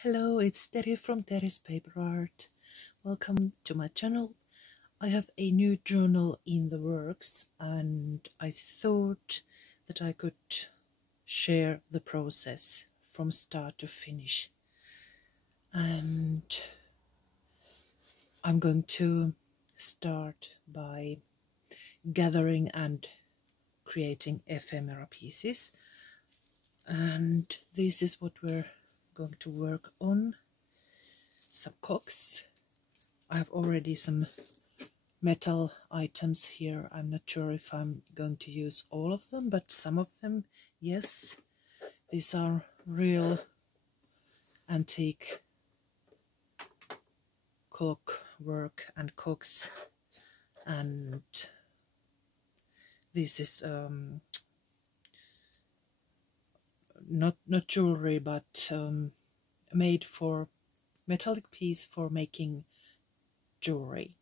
Hello, it's Terry from Terry's Paper Art. Welcome to my channel. I have a new journal in the works and I thought that I could share the process from start to finish. And I'm going to start by gathering and creating ephemera pieces. And this is what we're going to work on. Some cogs. I have already some metal items here. I'm not sure if I'm going to use all of them, but some of them, yes. These are real antique clockwork and cogs, and this is not jewelry, but made for metallic piece for making jewelry.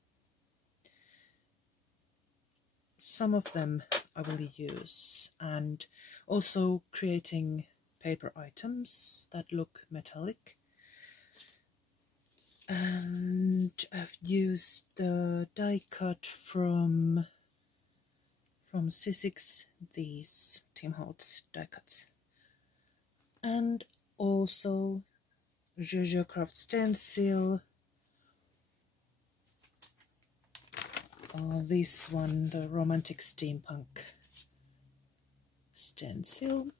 Some of them I will use, and also creating paper items that look metallic. And I've used the die cut from C6, these Tim Holtz die cuts, and also GiogioCraftShop stencil. This one, the romantic steampunk stencil,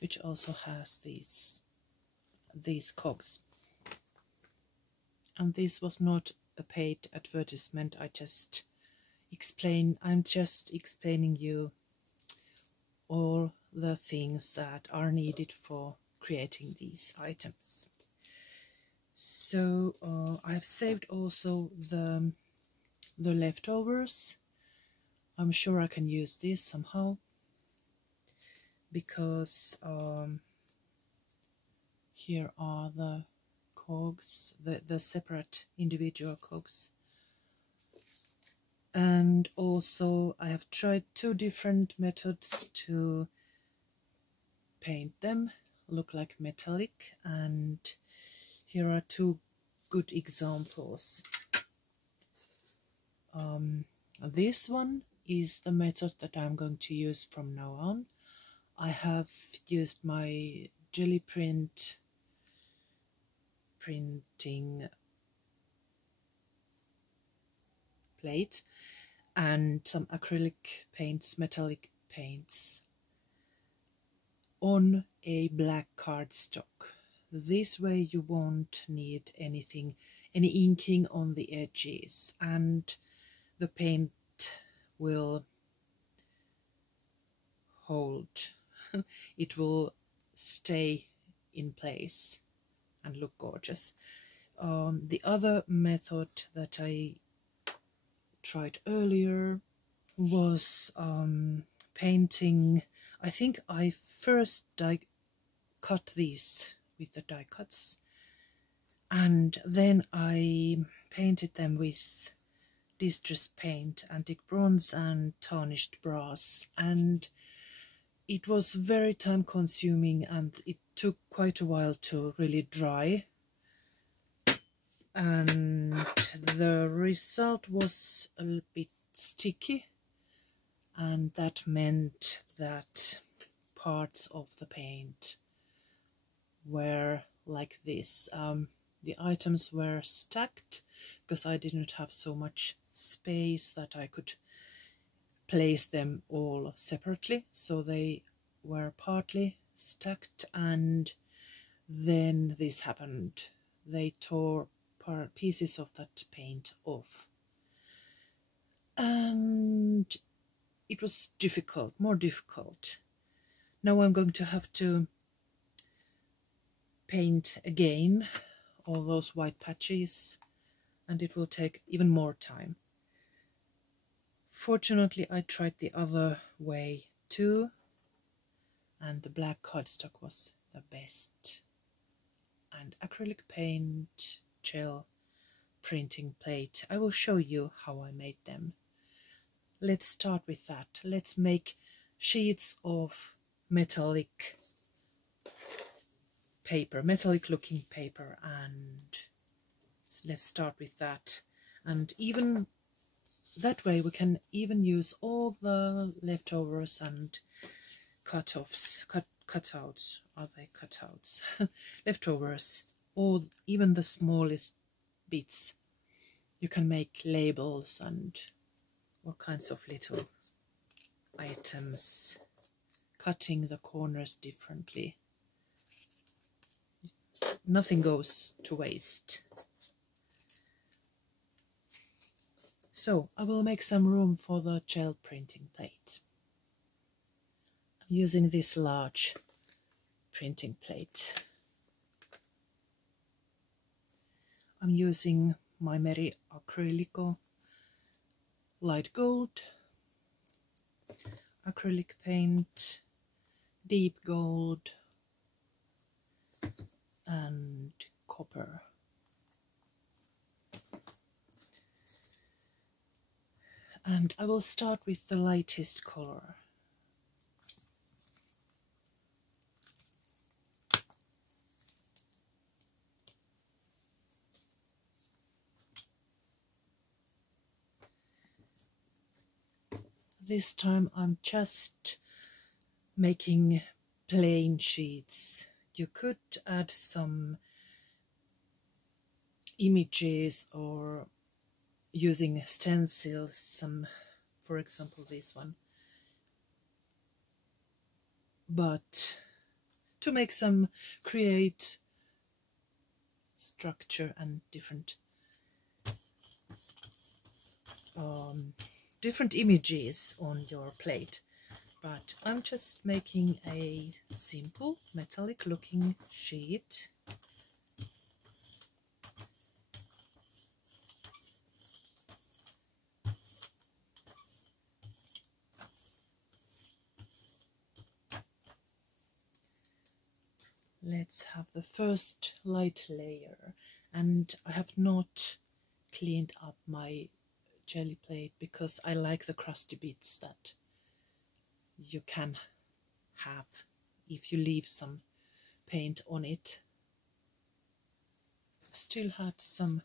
which also has these cogs. And this was not a paid advertisement. I'm just explaining you all the things that are needed for creating these items. So I've saved also the leftovers. I'm sure I can use this somehow, because here are the cogs, the separate individual cogs. And also I have tried two different methods to paint them look like metallic, and here are two good examples. This one is the method that I'm going to use from now on. I have used my gelli printing plate and some acrylic paints, metallic paints, on a black cardstock. This way you won't need any inking on the edges, and the paint will hold. It will stay in place and look gorgeous. The other method that I tried earlier was painting. I think I first cut these with the die cuts, and then I painted them with distress paint, antique bronze and tarnished brass, and it was very time consuming and it took quite a while to really dry, and the result was a little bit sticky, and that meant that parts of the paint were like this. The items were stacked because I didn't have so much space that I could place them all separately, so they were partly stacked, and then this happened. They tore pieces of that paint off, and it was more difficult. Now I'm going to have to paint again all those white patches, and it will take even more time. Fortunately, I tried the other way too, and the black cardstock was the best. And acrylic paint, gel printing plate, I will show you how I made them. Let's start with that. Let's make sheets of metallic paper, metallic looking paper, and let's start with that. And even that way we can even use all the leftovers and cutouts, are they cutouts? Leftovers, or even the smallest bits. You can make labels and all kinds of little items, cutting the corners differently. Nothing goes to waste. So I will make some room for the gel printing plate. I'm using this large printing plate. I'm using my Myrrha Acrylic light gold, acrylic paint, deep gold and copper. And I will start with the lightest color. This time I'm just making plain sheets. You could add some images or using stencils, for example this one. But to make some, create structure and different images on your plate. But I'm just making a simple metallic looking sheet. Let's have the first light layer, and I have not cleaned up my jelly plate because I like the crusty bits that you can have if you leave some paint on it. Still had some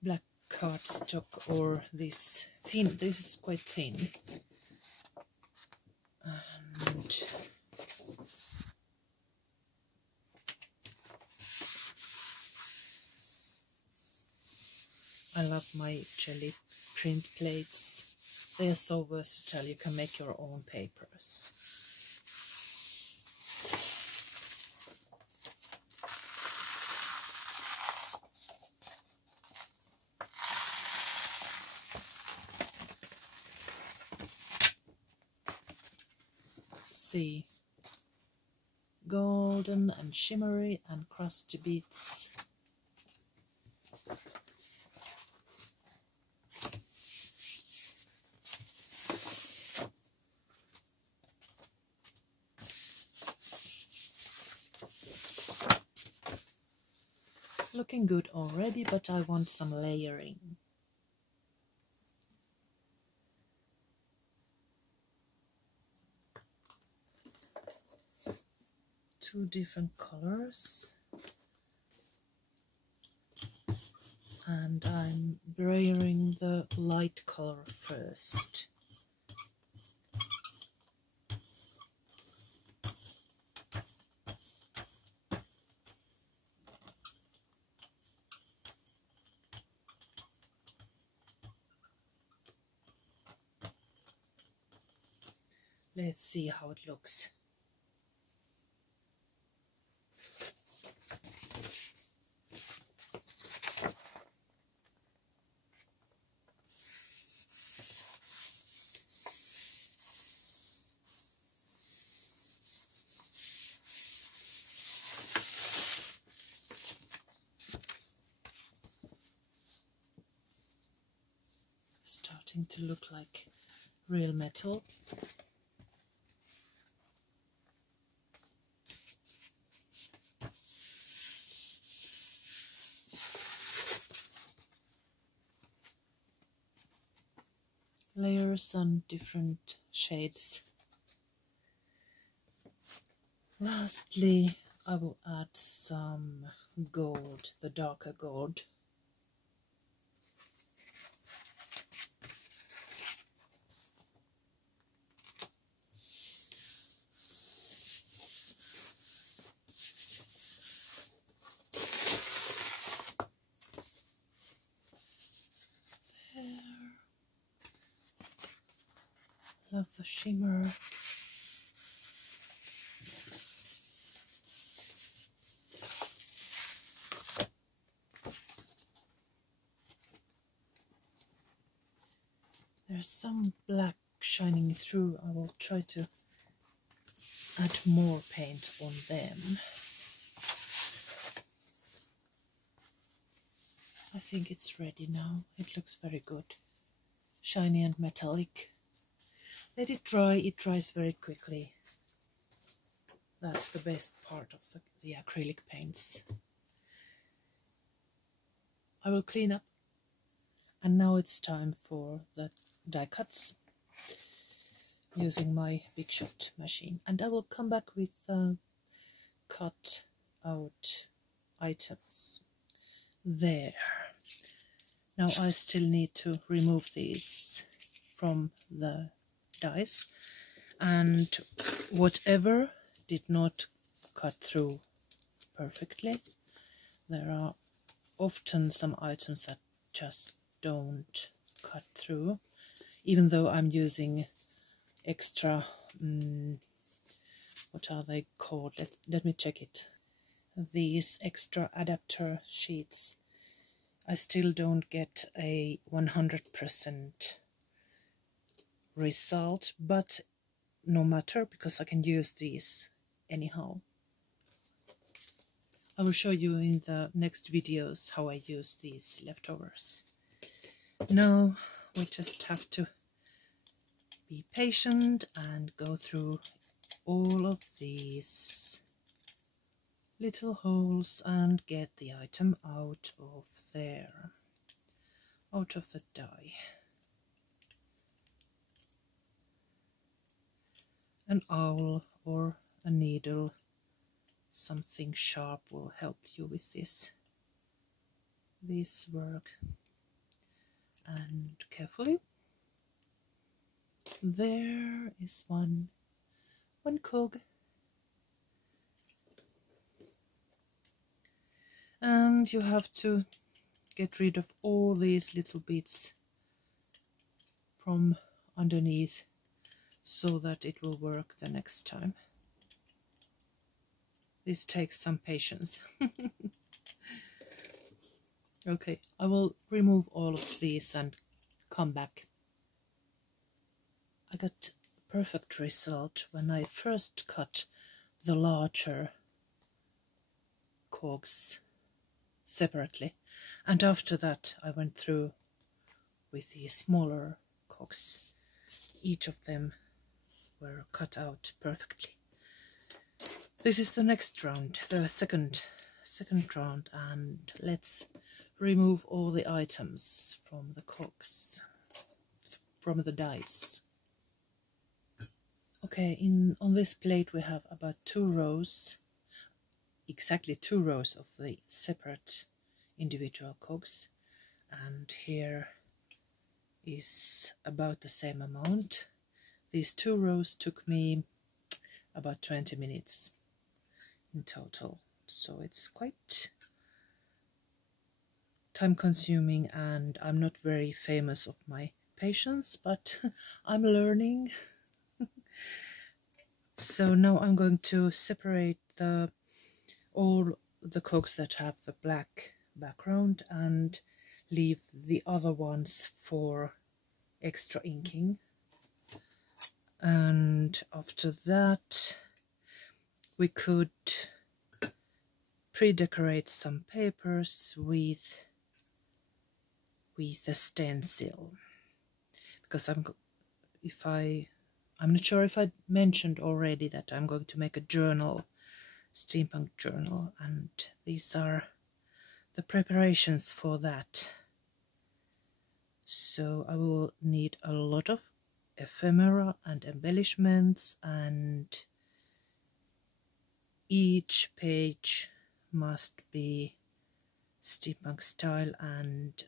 black cardstock, or this is quite thin, and I love my jelly print plates. They are so versatile, you can make your own papers. See, golden and shimmery and crusty bits. Looking good already, but I want some layering. Two different colors, and I'm brayering the light color first. Let's see how it looks. Starting to look like real metal. Layers on different shades. Lastly, I will add some gold, the darker gold. Love the shimmer. There's some black shining through. I will try to add more paint on them. I think it's ready now. It looks very good. Shiny and metallic. Let it dry. It dries very quickly. That's the best part of the acrylic paints. I will clean up. And now it's time for the die cuts using my Big Shot machine. And I will come back with cut out items. There. Now I still need to remove these from the dies, and whatever did not cut through perfectly, there are often some items that just don't cut through, even though I'm using extra, what are they called? Let me check it. These extra adapter sheets. I still don't get a 100% result, but no matter, because I can use these anyhow. I will show you in the next videos how I use these leftovers. Now we just have to be patient and go through all of these little holes and get the item out of there, out of the die. An awl or a needle, something sharp will help you with this work. And carefully, there is one cog. And you have to get rid of all these little bits from underneath so that it will work the next time. This takes some patience. Okay, I will remove all of these and come back. I got a perfect result when I first cut the larger cogs separately, and after that I went through with the smaller cogs. Each of them were cut out perfectly. This is the next round, the second round, and let's remove all the items from the cogs, from the dies. Okay, on this plate we have about 2 rows, exactly 2 rows of the separate individual cogs, and here is about the same amount. These 2 rows took me about 20 minutes in total, so it's quite time consuming, and I'm not very famous of my patience, but I'm learning. So now I'm going to separate all the cogs that have the black background and leave the other ones for extra inking. And after that we could pre-decorate some papers with the stencil, because I'm not sure if I mentioned already that I'm going to make a journal, steampunk journal, and these are the preparations for that. So I will need a lot of ephemera and embellishments and each page must be steampunk style and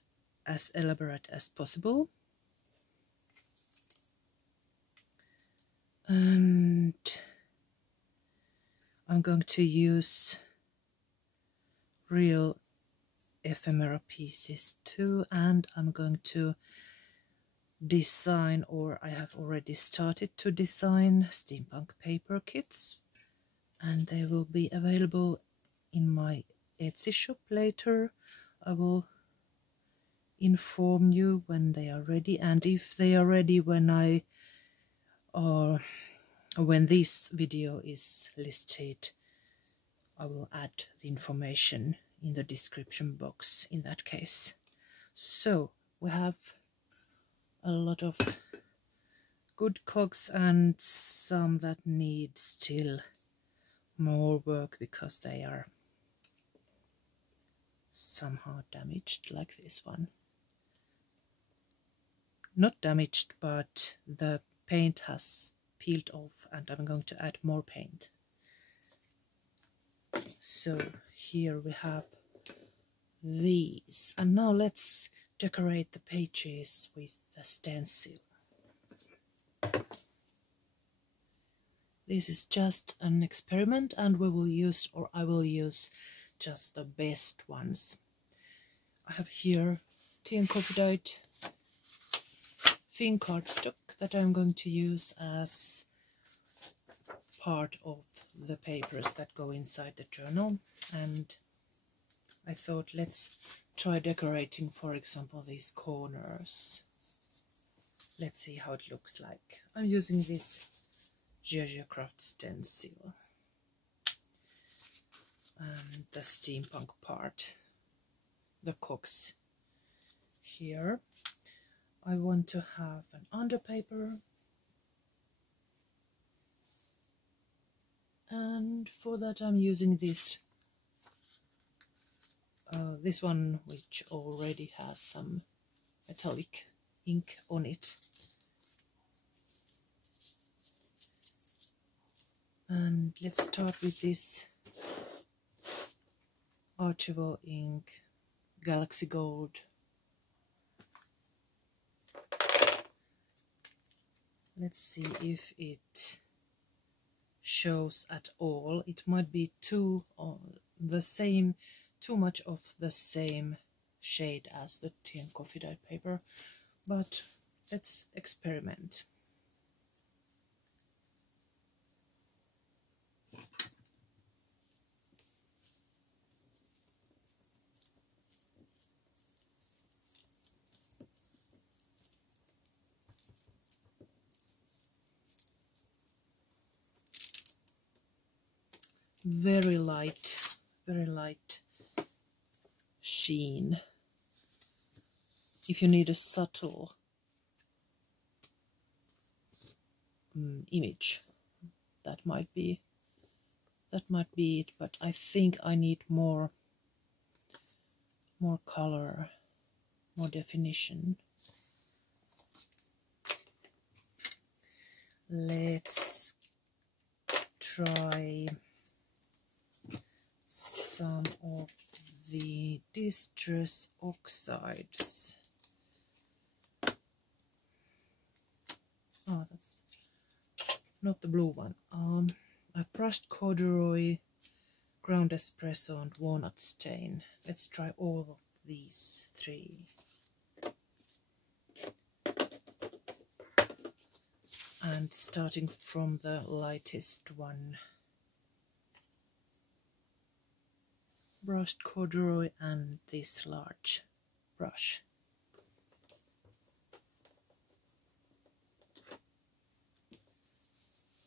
as elaborate as possible. And I'm going to use real ephemera pieces too, and I'm going to design, or I have already started to design, steampunk paper kits, and they will be available in my Etsy shop later. I will inform you when they are ready, and if they are ready when this video is listed, I will add the information in the description box in that case. So we have a lot of good cogs and some that need still more work because they are somehow damaged, like this one. Not damaged, but the paint has peeled off and I'm going to add more paint. So here we have these, and now let's decorate the pages with the stencil. This is just an experiment and we will use, or I will use, just the best ones. I have here tea and coffee dyed thin cardstock that I'm going to use as part of the papers that go inside the journal, and I thought let's try decorating, for example, these corners. Let's see how it looks like. I'm using this GiogioCraft stencil and the steampunk part, the cogs here. I want to have an underpaper, and for that I'm using this this one, which already has some metallic ink on it. And let's start with this Archival ink Galaxy Gold. Let's see if it shows at all. It might be too much of the same shade as the tea and coffee dyed paper, but let's experiment. Very light sheen. If you need a subtle image, that might be it, but I think I need more color, more definition. Let's try some of the distress oxides. Oh, that's not the blue one. A brushed corduroy, ground espresso and walnut stain. Let's try all of these three. And starting from the lightest one, brushed corduroy and this large brush.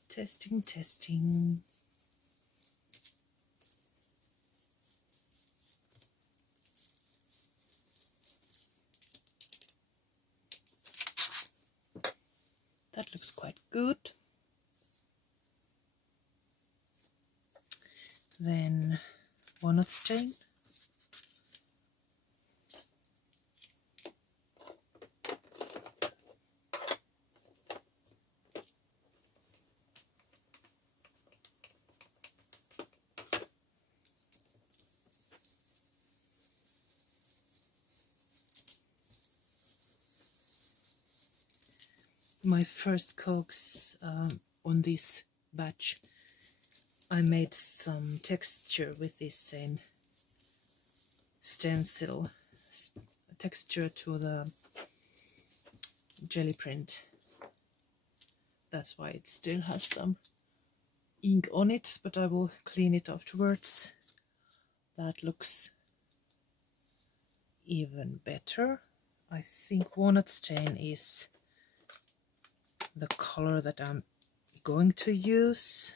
Testing. That looks quite good. Then walnut stain. my first cogs on this batch, I made some texture with this same stencil texture to the jelly print. That's why it still has some ink on it, but I will clean it afterwards. That looks even better. I think walnut stain is the color that I'm going to use.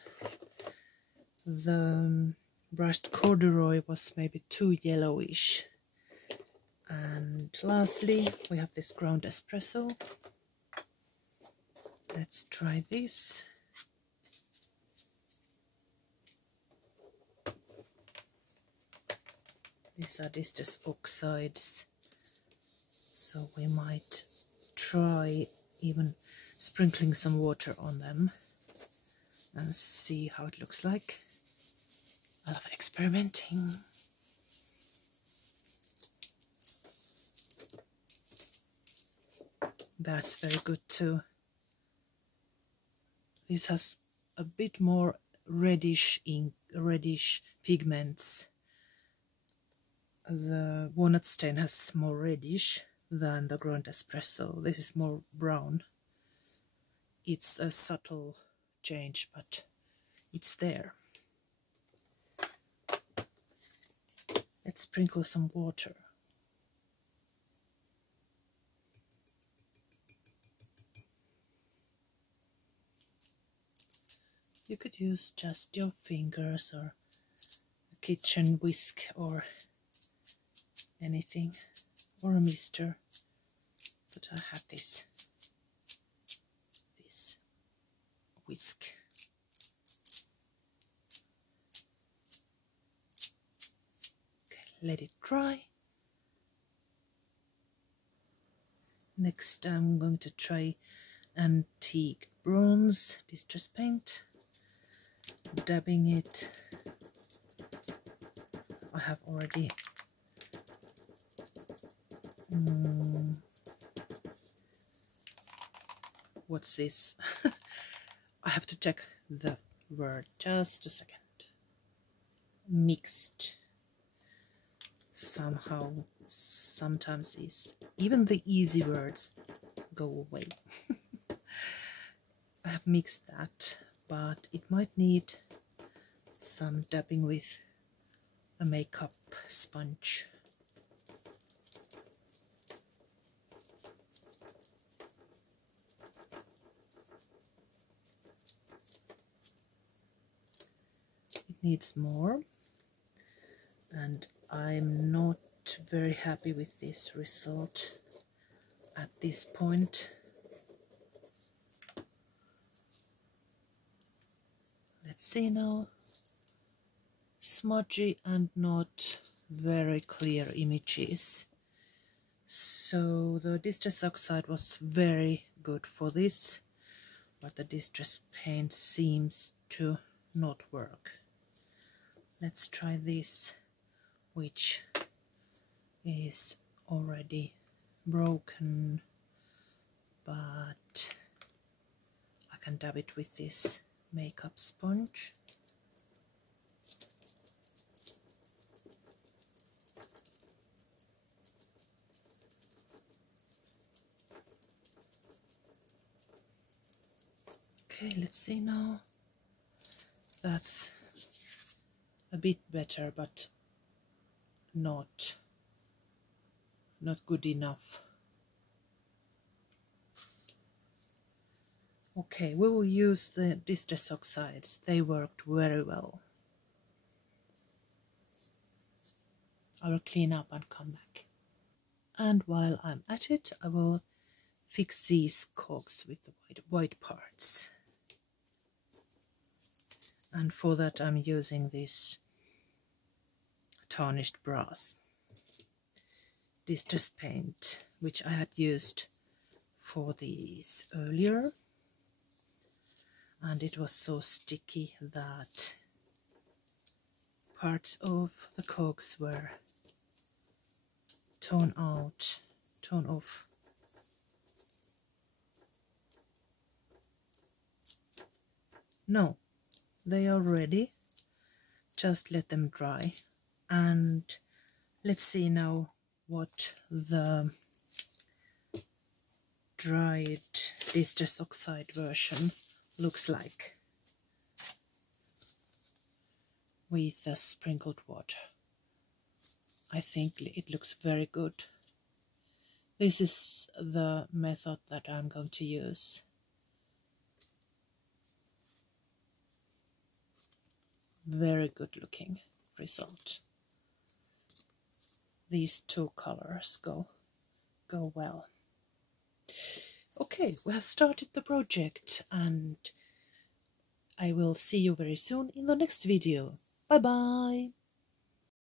The brushed corduroy was maybe too yellowish. And lastly, we have this ground espresso. Let's try this. These are distress oxides, so we might try even sprinkling some water on them and see how it looks like. I love experimenting. That's very good too. This has a bit more reddish ink, reddish pigments. The walnut stain has more reddish than the ground espresso. This is more brown. It's a subtle change, but it's there. Let's sprinkle some water. You could use just your fingers or a kitchen whisk or anything, or a mister, but I have this whisk. Okay, let it dry. Next I'm going to try antique bronze distress paint, dabbing it. I have already what's this? I have to check the word, just a second. Mixed. Somehow, sometimes even the easy words go away. I have mixed that, but it might need some dabbing with a makeup sponge. It needs more, and I'm not very happy with this result at this point. Let's see now. Smudgy and not very clear images. So the distress oxide was very good for this, but the distress paint seems to not work. Let's try this, which is already broken, but I can dab it with this makeup sponge. Okay, let's see now. That's a bit better, but not good enough. Okay, we will use the distress oxides. They worked very well. I will clean up and come back. And while I'm at it, I will fix these cogs with the white parts. And for that I'm using this tarnished brass distress paint, which I had used for these earlier, and it was so sticky that parts of the cogs were torn off. No, they are ready. Just let them dry. And let's see now what the dried distress oxide version looks like with the sprinkled water. I think it looks very good. This is the method that I'm going to use. Very good looking result. These two colors go well. Okay, we have started the project and I will see you very soon in the next video. Bye bye!